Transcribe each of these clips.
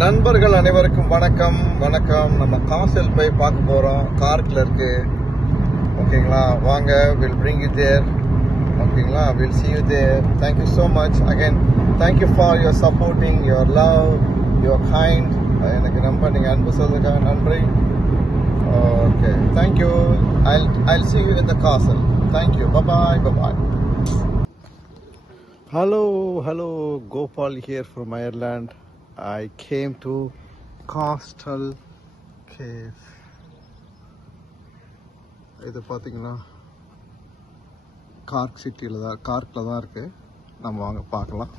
நண்பர்கள் அனைவருக்கும் வணக்கம் வணக்கம். நம்ம காசல் போய் பார்க்க போறோம். கார்க்ல இருக்கு. ஓகேங்களா, வாங்க. Will bring you there. ஓகேங்களா, will see you there. Thank you so much again. Thank you for your supporting, your love, your kind. எனக்கு ரொம்ப நீங்க அன்பு சொல்றதுக்காக நன்றி. Okay, thank you. I'll see you in the castle. Thank you. Bye bye. Hello, Gopal here from Ireland. I came to Castle Cave. இது பார்த்தீங்கன்னா கார்க்ல தான் இருக்கு. நம்ம வாங்க பார்க்கலாம்.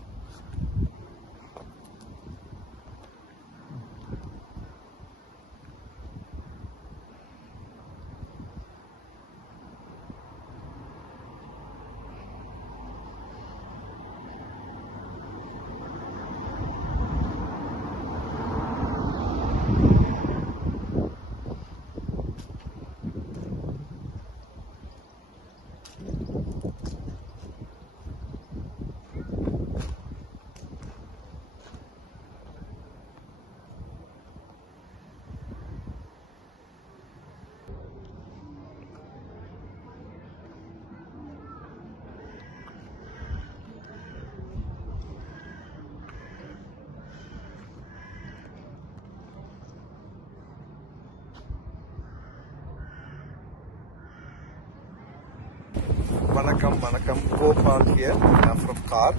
Vanakkam. Gopal here. I'm from Cork.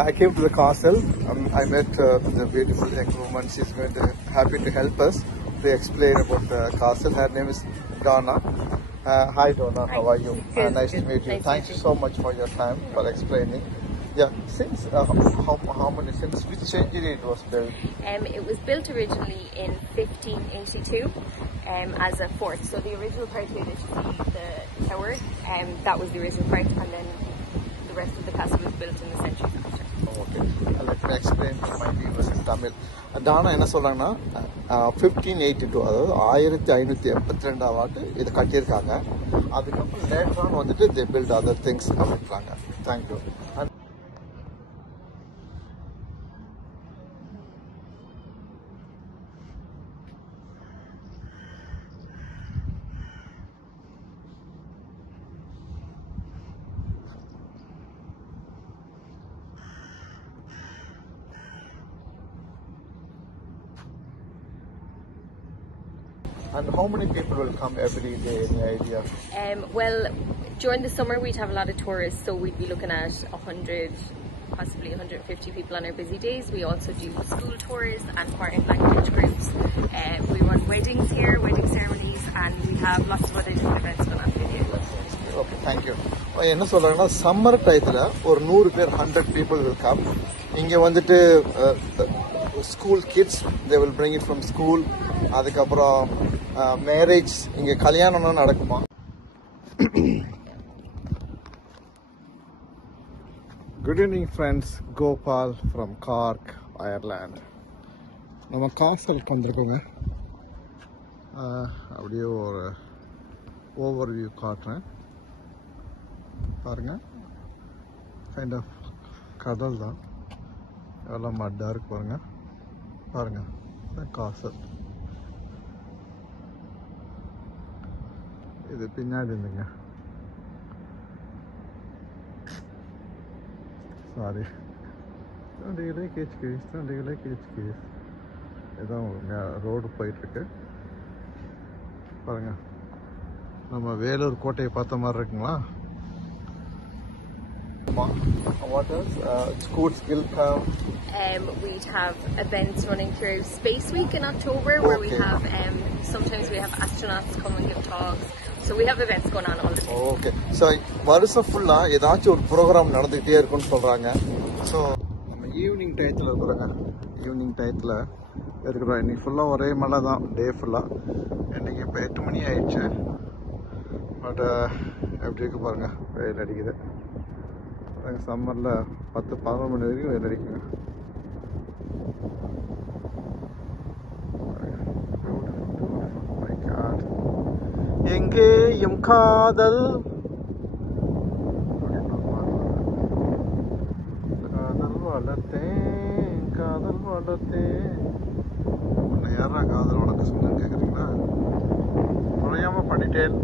I came to the castle. I met the beautiful young woman. She's going to happy to help us to explain about the castle. Her name is Donna. Hi Donna, how are you? Nice to meet you. Thank you so much for your time for explaining. Yeah, since since which century it was built? It was built originally in 1582 as a fort. So the original part here that you see, the tower, that was the original part, and then the rest of the castle was built in the centuries after. Okay, let me explain to my viewers in Tamil. Dana என்ன சொல்றாங்கன்னா 1582 அதாவது 1582 ஆண்டு இது கட்டியிருக்காங்க. அதுக்கப்புறம் later on வந்துட்டு they build other things அப்படின்றாங்க. Thank you. And how many people will come every day? Any idea? Well, during the summer we'd have a lot of tourists, so we'd be looking at 100, possibly 150 people on our busy days. We also do school tours and foreign language groups. We run weddings here, wedding ceremonies, and we have lots of other different events going on here. Okay, thank you. என்ன சொல்றாங்கன்னா summer டயத்துல ஒரு 100 பேர் 100 people will come. இங்க வந்துட்டு school kids, they will bring it from school. அதுக்கப்புறம் marriage, இங்க கல்யாணம்லாம் நடக்குமா? Good evening friends, Gopal from Cork, Ireland. நம்ம காசலுக்கு வந்திருக்கோங்க. அப்படியே ஒரு ஓவர் வியூ காட்டுறேன் பாருங்க. கைண்ட் ஆஃப் கடல் தான், எவ்வளோ மட்டாக இருக்கு பாருங்க. காசல் இது பின்னாடி இருந்துங்க. சாரி, தண்டிகளே கேச்சு இதான் ரோடு போயிட்டுருக்கு பாருங்க. நம்ம வேலூர் கோட்டையை பார்த்த மாதிரி இருக்குங்களா? What else? Schools will come. We'd have events running through Space Week in October, where we have sometimes we have astronauts come and give talks. So we have events going on all the time. Okay. So வருஷம் ஃபுல்லா ஏதாச்சும் ஒரு program நடந்துகிட்டே இருக்குன்னு சொல்றாங்க. So நம்ம evening டயத்தில் இருக்கிறோங்க. இன்னைக்கு ஃபுல்லாக ஒரே மழை தான், டே ஃபுல்லாக. இன்னைக்கு இப்போ 8 மணி ஆயிடுச்சு. பட் எப்படி இருக்கு பாருங்க, வெயில் அடிக்குது. சம்மரில் 10-11 மணி வரைக்கும் வெயில் அடிக்குங்க. எங்கேயும் காதல் வளர்த்தேன் காதல் வளர்த்தே உன்னை யாரா காதல் வளர்க்க சொன்னு கேட்குறீங்களா? நுழையாம பண்ணிட்டேன்.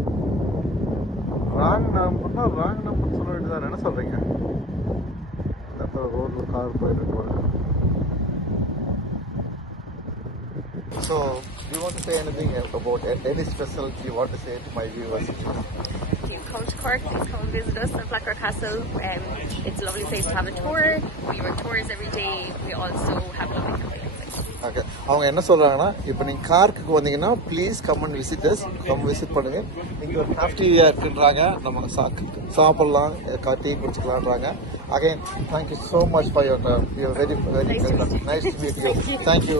ராங் நம்பர்னா ராங் நம்பர் சொல்ல வேண்டியதான். என்ன சொல்றீங்க? இந்த இடத்துல ரோட்ல கார் போயிருக்கு. So, do you want to say anything about any special you want to say to my viewers? If you come to Cork, please come and visit us at Blackrock Castle. It's a lovely place to have a tour. We run tours every day. We also have lovely camping. Okay, அவங்க என்ன சொல்றாங்கன்னா, இப்போ நீங்க கார்க்கு வந்தீங்கன்னா please come and visit us. Come visit பண்ணுங்க. இங்க ஒரு கேஃப்டீரியா இருக்குன்றாங்க, நம்ம சாப்பிடலாம், டீ குடிச்சுக்கலான்றாங்க. Again thank you so much for your time. You are very very nice to meet you. Thank you.